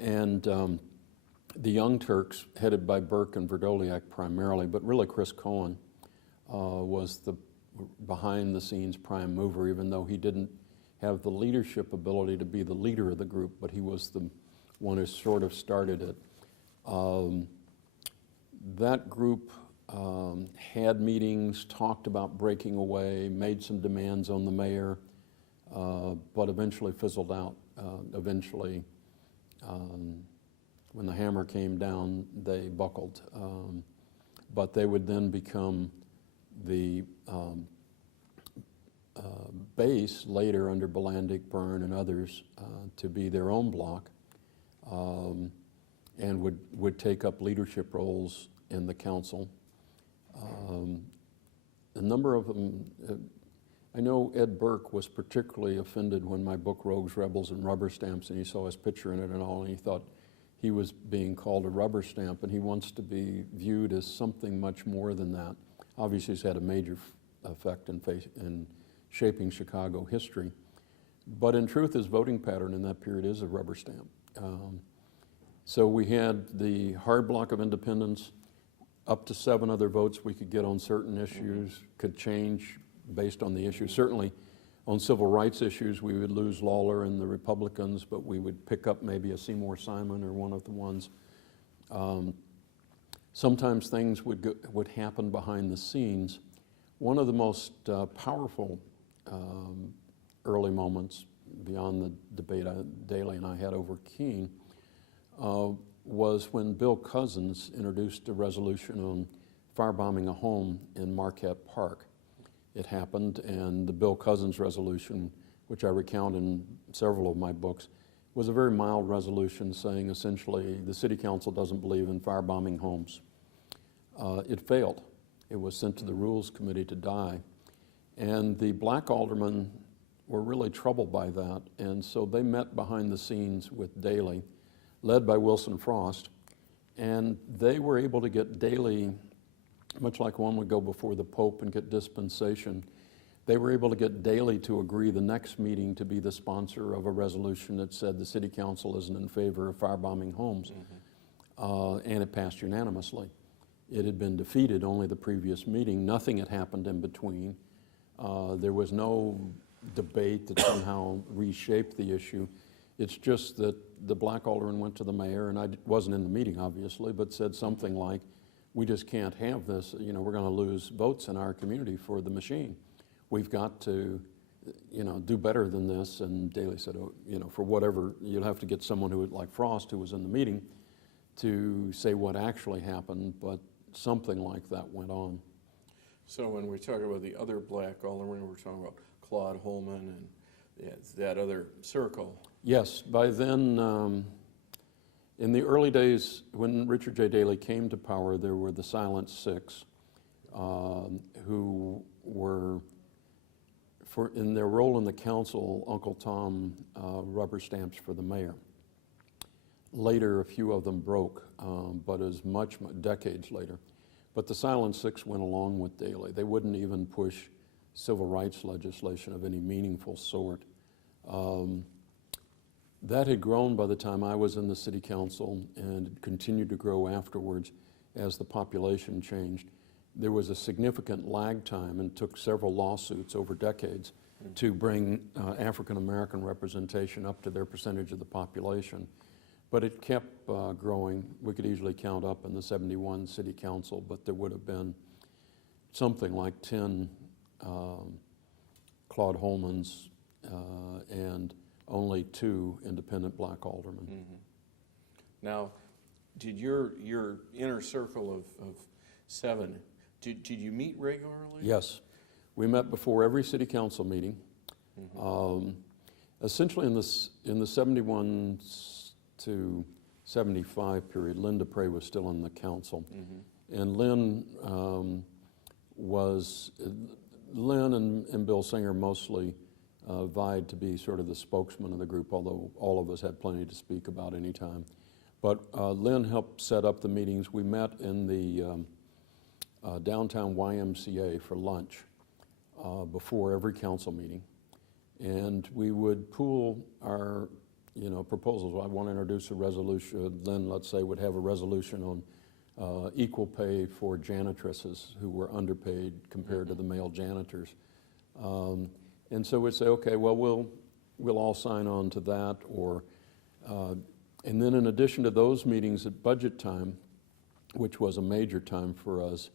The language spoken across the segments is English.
And the Young Turks, headed by Burke and Verdoliak primarily, but really Chris Cohen was the behind-the-scenes prime mover, even though he didn't have the leadership ability to be the leader of the group, but he was the one who sort of started it. That group had meetings, talked about breaking away, made some demands on the mayor, but eventually fizzled out. When the hammer came down, they buckled. But they would then become the base later under Bolandic, Byrne, and others to be their own bloc, and would take up leadership roles in the council. A number of them, I know Ed Burke was particularly offended when my book Rogues, Rebels, and Rubber Stamps, and he saw his picture in it and all, and he thought he was being called a rubber stamp, and he wants to be viewed as something much more than that. Obviously, he's had a major effect in shaping Chicago history. But in truth, his voting pattern in that period is a rubber stamp. So we had the hard block of independence, up to 7 other votes we could get on certain issues, could change based on the issue. Certainly on civil rights issues, we would lose Lawler and the Republicans, but we would pick up maybe a Seymour Simon or one of the ones. Sometimes things would happen behind the scenes. One of the most powerful early moments beyond the debate Daley and I had over Keene was when Bill Cousins introduced a resolution on firebombing a home in Marquette Park. It happened, and the Bill Cousins resolution, which I recount in several of my books, was a very mild resolution saying essentially the city council doesn't believe in firebombing homes. It failed. It was sent to the Rules Committee to die. And the black aldermen were really troubled by that, and so they met behind the scenes with Daley, led by Wilson Frost, and they were able to get Daley, much like one would go before the Pope and get dispensation, they were able to get Daley to agree the next meeting to be the sponsor of a resolution that said the city council isn't in favor of firebombing homes. And it passed unanimously. It had been defeated only the previous meeting. Nothing had happened in between. There was no debate that somehow reshaped the issue. It's just that the black alderman went to the mayor, and I wasn't in the meeting obviously, but said something like, we just can't have this, you know, we're going to lose votes in our community for the machine. We've got to, you know, do better than this. And Daley said, oh, you know, for whatever, you'll have to get someone who, like Frost, who was in the meeting, to say what actually happened, but something like that went on. So when we talk about the other black aldermen, we're talking about Claude Holman and that other circle. Yes, by then, in the early days, when Richard J. Daley came to power, there were the Silent Six, who were, in their role in the council, Uncle Tom rubber stamps for the mayor. Later, a few of them broke, but as much decades later. But the Silent Six went along with Daley. They wouldn't even push civil rights legislation of any meaningful sort. That had grown by the time I was in the city council, and it continued to grow afterwards as the population changed. There was a significant lag time and took several lawsuits over decades to bring African American representation up to their percentage of the population. But it kept growing. We could easily count up in the 71 city council, but there would have been something like 10 Claude Holmans and only 2 independent black aldermen. Now, did your inner circle of 7, did you meet regularly? Yes. We met before every city council meeting. Essentially in the 71 to 75 period, Lynn Dupre was still in the council. And Lynn and Bill Singer mostly vied to be sort of the spokesman of the group, although all of us had plenty to speak about any time. But Lynn helped set up the meetings. We met in the downtown YMCA for lunch before every council meeting. And we would pool our proposals. I want to introduce a resolution, then let's say would have a resolution on equal pay for janitresses who were underpaid compared to the male janitors. And so we'd say, okay, well, we'll all sign on to that, and then in addition to those meetings at budget time, which was a major time for us,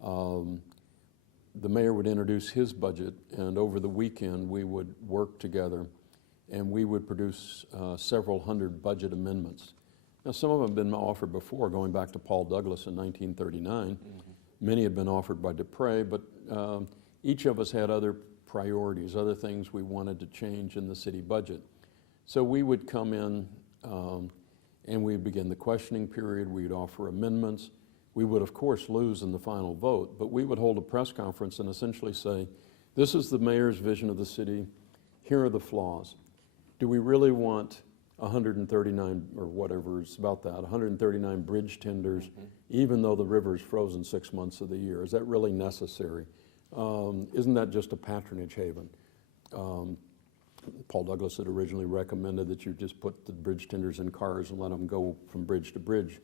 the mayor would introduce his budget, and over the weekend we would work together and we would produce several hundred budget amendments. Now, some of them have been offered before, going back to Paul Douglas in 1939. Many had been offered by Dupre, but each of us had other priorities, other things we wanted to change in the city budget. So we would come in and we'd begin the questioning period. We'd offer amendments. We would, of course, lose in the final vote, but we would hold a press conference and essentially say, this is the mayor's vision of the city. Here are the flaws. Do we really want 139, or whatever, it's about that, 139 bridge tenders, even though the river's frozen 6 months of the year? Is that really necessary? Isn't that just a patronage haven? Paul Douglas had originally recommended that you just put the bridge tenders in cars and let them go from bridge to bridge.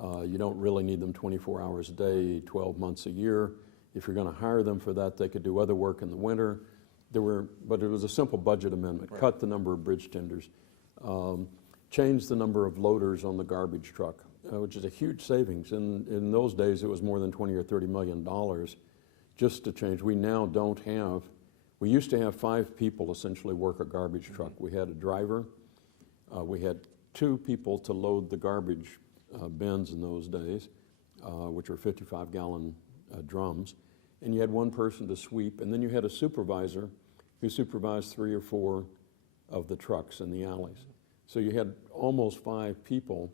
You don't really need them 24 hours a day, 12 months a year. If you're going to hire them for that, they could do other work in the winter. But it was a simple budget amendment. Right. Cut the number of bridge tenders. Change the number of loaders on the garbage truck, which is a huge savings. In those days, it was more than $20 or $30 million just to change. We now don't have, we used to have 5 people essentially work a garbage truck. We had a driver. We had 2 people to load the garbage bins in those days, which were 55-gallon drums. And you had 1 person to sweep, and then you had a supervisor who supervised 3 or 4 of the trucks in the alleys. So you had almost 5 people,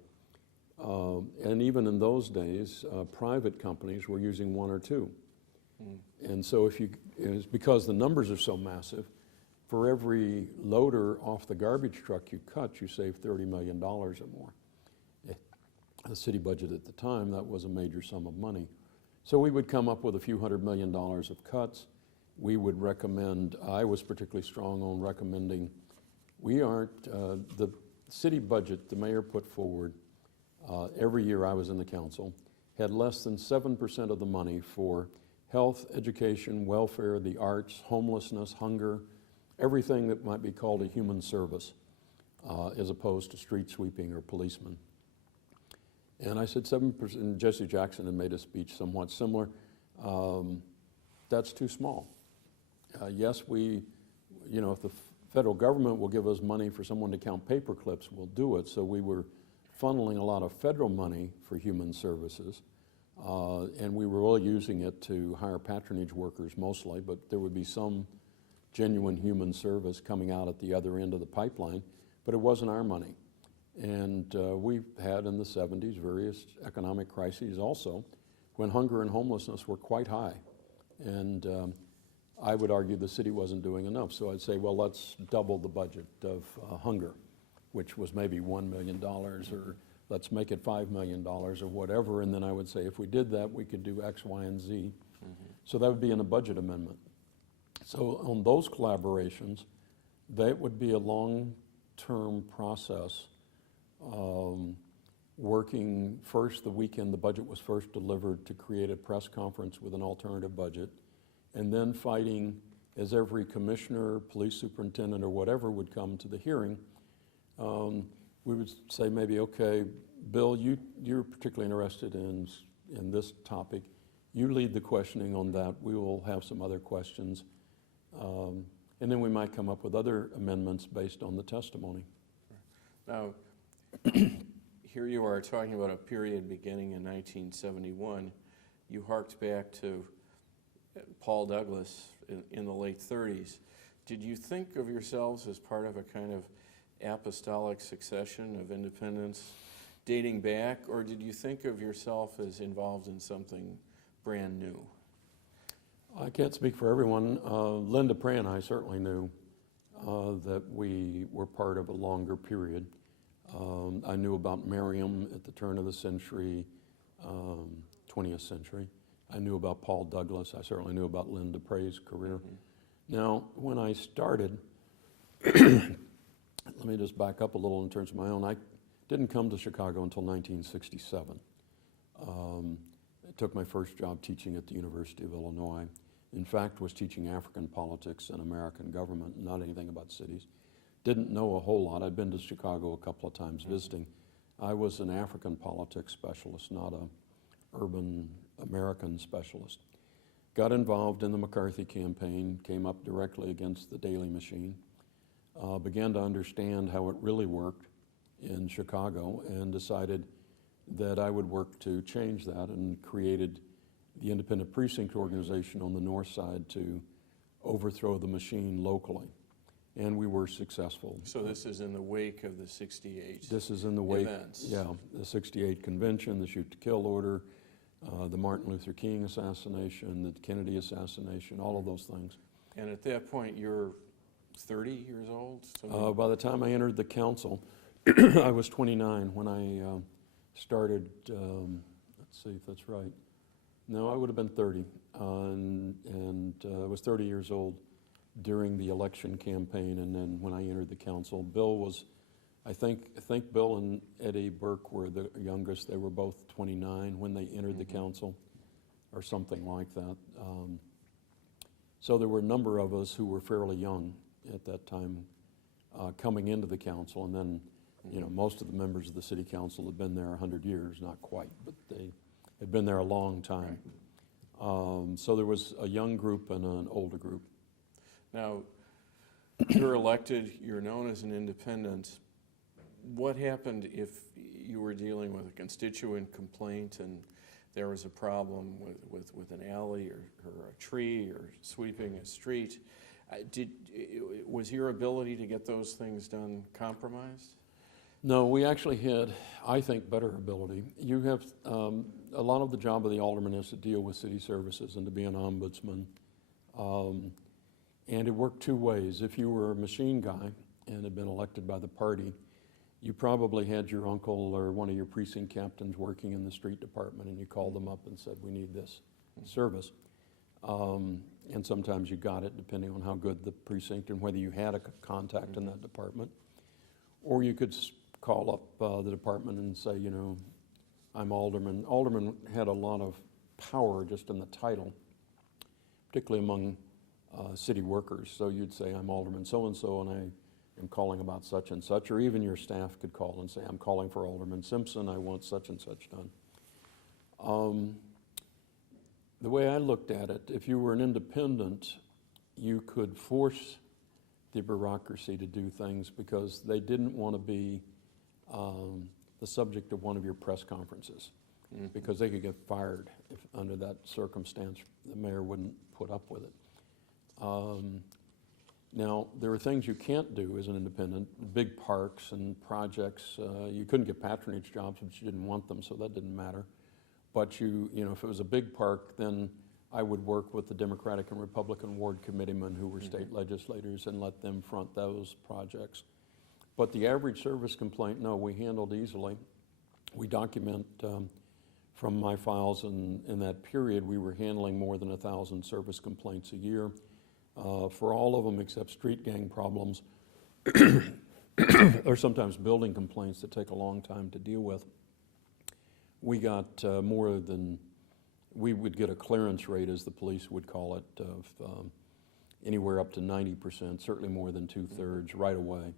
and even in those days, private companies were using 1 or 2. And so it's because the numbers are so massive, for every loader off the garbage truck you cut, you save $30 million or more. The city budget at the time, that was a major sum of money. So we would come up with a few $100 million of cuts. We would recommend, I was particularly strong on recommending, the city budget the mayor put forward every year I was in the council had less than 7% of the money for health, education, welfare, the arts, homelessness, hunger, everything that might be called a human service, as opposed to street sweeping or policemen. And I said 7%, and Jesse Jackson had made a speech somewhat similar. That's too small. Yes, if the federal government will give us money for someone to count paper clips, we'll do it. So we were funneling a lot of federal money for human services, and we were really using it to hire patronage workers mostly, but there would be some genuine human service coming out at the other end of the pipeline, but it wasn't our money. And we've had in the 70s various economic crises also, when hunger and homelessness were quite high. And I would argue the city wasn't doing enough. So I'd say, well, let's double the budget of hunger, which was maybe $1 million, or let's make it $5 million or whatever. And then I would say, if we did that, we could do X, Y, and Z. So that would be in a budget amendment. So on those collaborations, that would be a long-term process. Working first the weekend the budget was first delivered to create a press conference with an alternative budget, and then fighting as every commissioner, police superintendent, or whatever would come to the hearing. We would say maybe, okay, Bill, you're particularly interested in this topic. You lead the questioning on that. We will have some other questions. And then we might come up with other amendments based on the testimony. Now, here you are talking about a period beginning in 1971. You harked back to Paul Douglas in the late 30s. Did you think of yourselves as part of a kind of apostolic succession of independence dating back, or did you think of yourself as involved in something brand new? I can't speak for everyone. Linda Prey and I certainly knew that we were part of a longer period. I knew about Merriam at the turn of the century, 20th century. I knew about Paul Douglas. I certainly knew about Linda Prey's career. Now, when I started, let me just back up a little in terms of my own. I didn't come to Chicago until 1967. I took my first job teaching at the University of Illinois. In fact, was teaching African politics and American government, not anything about cities. Didn't know a whole lot. I'd been to Chicago a couple of times visiting. I was an African politics specialist, not a urban American specialist. Got involved in the McCarthy campaign, came up directly against the Daley machine, began to understand how it really worked in Chicago, and decided that I would work to change that, and created the Independent Precinct Organization on the north side to overthrow the machine locally. And we were successful. So this is in the wake of the 68 This is in the wake, events. yeah, the 68 convention, the shoot to kill order, the Martin Luther King assassination, the Kennedy assassination, all of those things. And at that point, you're 30 years old? By the time I entered the council, I was 29 when I started, let's see if that's right. No, I would have been 30, and I was 30 years old during the election campaign, and then when I entered the council. Bill was, I think Bill and Eddie Burke were the youngest. They were both 29 when they entered the council, or something like that. So there were a number of us who were fairly young at that time coming into the council, and then, you know, most of the members of the city council had been there 100 years, not quite, but they had been there a long time. So there was a young group and an older group. Now, you're elected, you're known as an independent. What happened if you were dealing with a constituent complaint and there was a problem with an alley or a tree or sweeping a street? Was your ability to get those things done compromised? No, we actually had, I think, better ability. You have, a lot of the job of the alderman is to deal with city services and to be an ombudsman. And it worked two ways. If you were a machine guy and had been elected by the party, you probably had your uncle or one of your precinct captains working in the street department, and you called them up and said, we need this service. And sometimes you got it depending on how good the precinct and whether you had a contact in that department. Or you could call up the department and say, you know, I'm alderman. Alderman had a lot of power just in the title, particularly among city workers. So you'd say, I'm Alderman so-and-so, and I am calling about such and such, or even your staff could call and say, I'm calling for Alderman Simpson, I want such and such done. The way I looked at it, if you were an independent, you could force the bureaucracy to do things because they didn't want to be the subject of one of your press conferences, because they could get fired if under that circumstance the mayor wouldn't put up with it. Now, there are things you can't do as an independent, big parks and projects. You couldn't get patronage jobs, but you didn't want them, so that didn't matter. But you know, if it was a big park, then I would work with the Democratic and Republican ward committeemen who were state legislators and let them front those projects. But the average service complaint, no, we handled easily. We document from my files in that period, we were handling more than 1,000 service complaints a year. For all of them except street gang problems, or sometimes building complaints that take a long time to deal with. We got more than, we would get a clearance rate, as the police would call it, of anywhere up to 90%, certainly more than 2/3 right away.